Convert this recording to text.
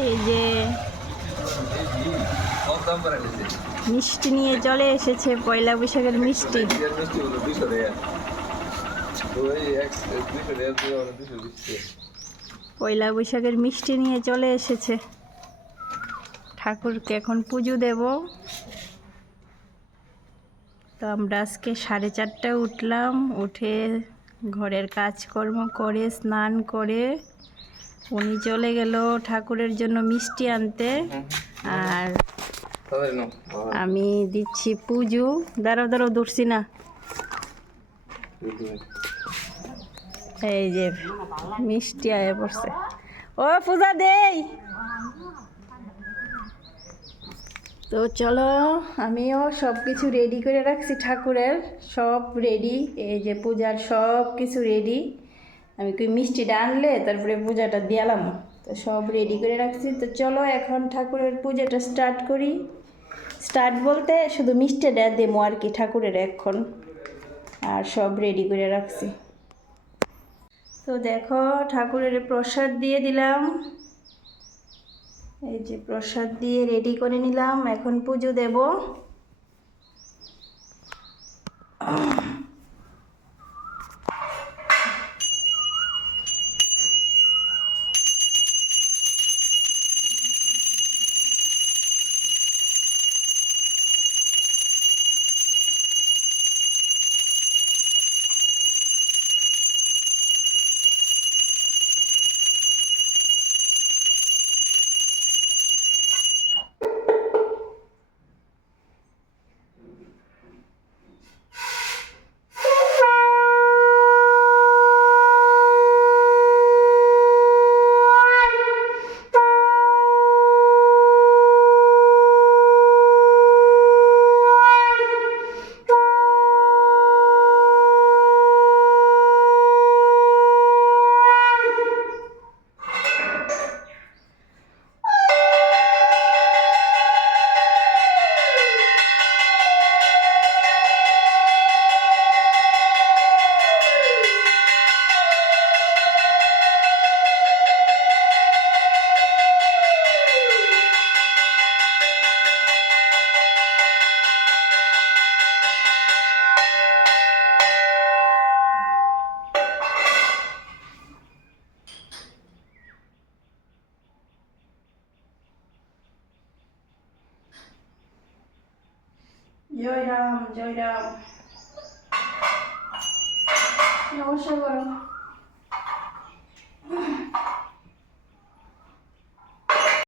এই যে মিষ্টি নিয়ে চলে এসেছে পয়লা বৈশাখের মিষ্টি। পয়লা বৈশাখের মিষ্টি নিয়ে চলে এসেছে। ঠাকুরকে এখন পুজো দেব। তো আমরা আজকে সাড়ে চারটায় উঠলাম, উঠে ঘরের কাজকর্ম করে, স্নান করে উনি চলে গেল ঠাকুরের জন্য মিষ্টি আনতে। আর আমি দিচ্ছি পুজো। দাঁড়াও দাঁড়াও দূরছি না। এই যে মিষ্টি আয়া পড়ছে। ও পূজা দেই। তো চলো, আমিও সব কিছু রেডি করে রাখছি ঠাকুরের। সব রেডি এই যে পূজার সব কিছু রেডি আমি কি মিষ্টিটা আনলে তারপরে পূজাটা দিয়ালাম। তো সব রেডি করে রাখছি। তো চলো এখন ঠাকুরের পূজাটা স্টার্ট করি। স্টার্ট বলতে শুধু মিষ্টিটা দেবো আর কি ঠাকুরের এখন। আর সব রেডি করে রাখছি। তো দেখো ঠাকুরের প্রসাদ দিয়ে দিলাম। এই যে প্রসাদ দিয়ে রেডি করে নিলাম। এখন পুজো দেব। জয় রাম জয় রাম নমস্কার করো